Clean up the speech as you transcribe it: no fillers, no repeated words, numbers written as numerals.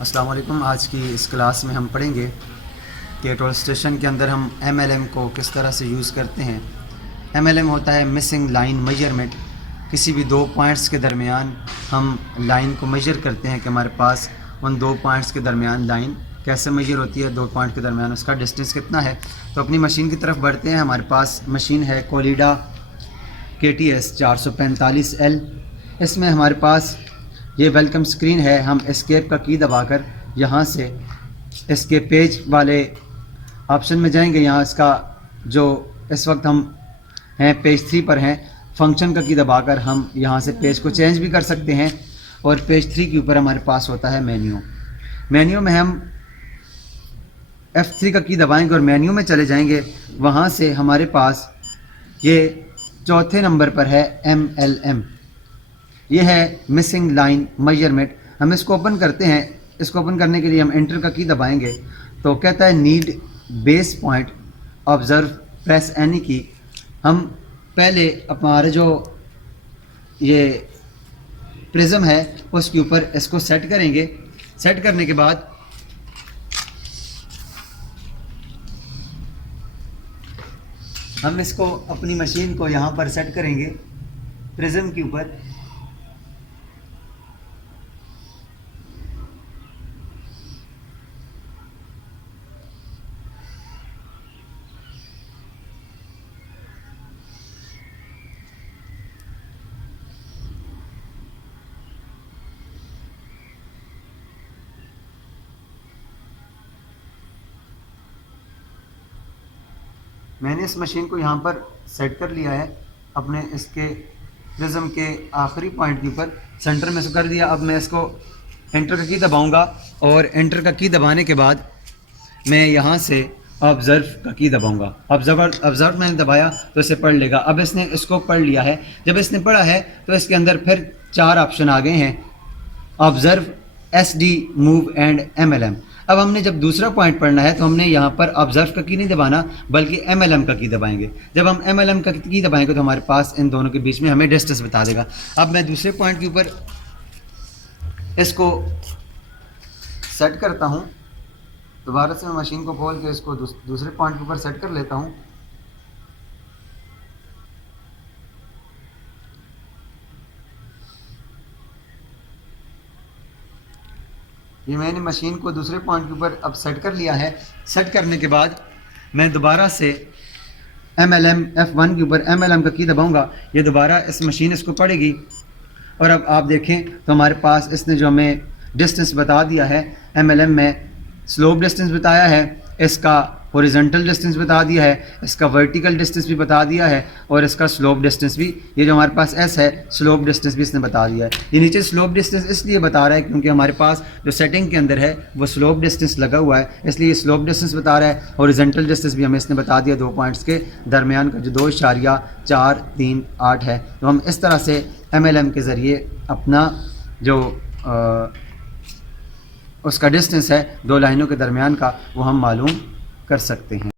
अस्सलाम वालेकुम। आज की इस क्लास में हम पढ़ेंगे कि टोल स्टेशन के अंदर हम MLM को किस तरह से यूज़ करते हैं। MLM होता है मिसिंग लाइन मेजरमेंट। किसी भी दो पॉइंट्स के दरमियान हम लाइन को मेजर करते हैं कि हमारे पास उन दो पॉइंट्स के दरमियान लाइन कैसे मेजर होती है, दो पॉइंट के दरमियान उसका डिस्टेंस कितना है। तो अपनी मशीन की तरफ बढ़ते हैं। हमारे पास मशीन है कोलिडा KTS 445L। इसमें हमारे पास ये वेलकम स्क्रीन है। हम एस्केप का की दबाकर यहाँ से इसके पेज वाले ऑप्शन में जाएंगे। यहाँ इसका जो इस वक्त हम हैं पेज 3 पर हैं, फंक्शन का की दबाकर हम यहाँ से पेज को चेंज भी कर सकते हैं। और पेज 3 के ऊपर हमारे पास होता है मेन्यू में हम F3 का की दबाएंगे और मेन्यू में चले जाएंगे। वहाँ से हमारे पास ये चौथे नंबर पर है MLM। ये है मिसिंग लाइन मेजरमेंट। हम इसको ओपन करते हैं। इसको ओपन करने के लिए हम एंटर का की दबाएंगे तो कहता है need base point observe press any की। हम पहले हमारे जो ये प्रिज्म है उसके ऊपर इसको सेट करेंगे। सेट करने के बाद हम इसको अपनी मशीन को यहाँ पर सेट करेंगे प्रिज्म के ऊपर। मैंने इस मशीन को यहाँ पर सेट कर लिया है अपने इसके प्रिज्म के आखिरी पॉइंट के ऊपर सेंटर में से कर दिया। अब मैं इसको एंटर का की दबाऊंगा और एंटर का की दबाने के बाद मैं यहाँ से ऑब्ज़र्व का की दबाऊंगा। ऑब्ज़र्व मैंने दबाया तो इसे पढ़ लेगा। अब इसने इसको पढ़ लिया है। जब इसने पढ़ा है तो इसके अंदर फिर 4 ऑप्शन आ गए हैं, observe, SD, move and MLM। अब हमने जब दूसरा पॉइंट पढ़ना है तो हमने यहाँ पर ऑब्जर्व का की नहीं दबाना बल्कि MLM का की दबाएंगे। जब हम MLM का की दबाएंगे तो हमारे पास इन दोनों के बीच में हमें डिस्टेंस बता देगा। अब मैं दूसरे पॉइंट के ऊपर इसको सेट करता हूँ। दोबारा से मैं मशीन को खोल के इसको दूसरे पॉइंट के ऊपर सेट कर लेता हूँ। ये मैंने मशीन को दूसरे पॉइंट के ऊपर अब सेट कर लिया है। सेट करने के बाद मैं दोबारा से MLM F1 के ऊपर MLM का की दबाऊंगा। ये दोबारा इस मशीन इसको पढ़ेगी और अब आप देखें तो हमारे पास इसने जो हमें डिस्टेंस बता दिया है MLM में स्लोप डिस्टेंस बताया है, इसका हॉरिजॉन्टल डिस्टेंस बता दिया है, इसका वर्टिकल डिस्टेंस भी बता दिया है और इसका स्लोप डिस्टेंस भी, ये जो हमारे पास S है स्लोप डिस्टेंस भी इसने बता दिया है। ये नीचे स्लोप डिस्टेंस इसलिए बता रहा है क्योंकि हमारे पास जो सेटिंग के अंदर है वो स्लोप डिस्टेंस लगा हुआ है, इसलिए स्लोप डिस्टेंस बता रहा है। हॉरिजॉन्टल डिस्टेंस भी हमें इसने बता दिया, दो पॉइंट्स के दरमियान का जो 2.438 है। तो हम इस तरह से MLM के ज़रिए अपना जो उसका डिस्टेंस है दो लाइनों के दरमियान का वो हम मालूम कर सकते हैं।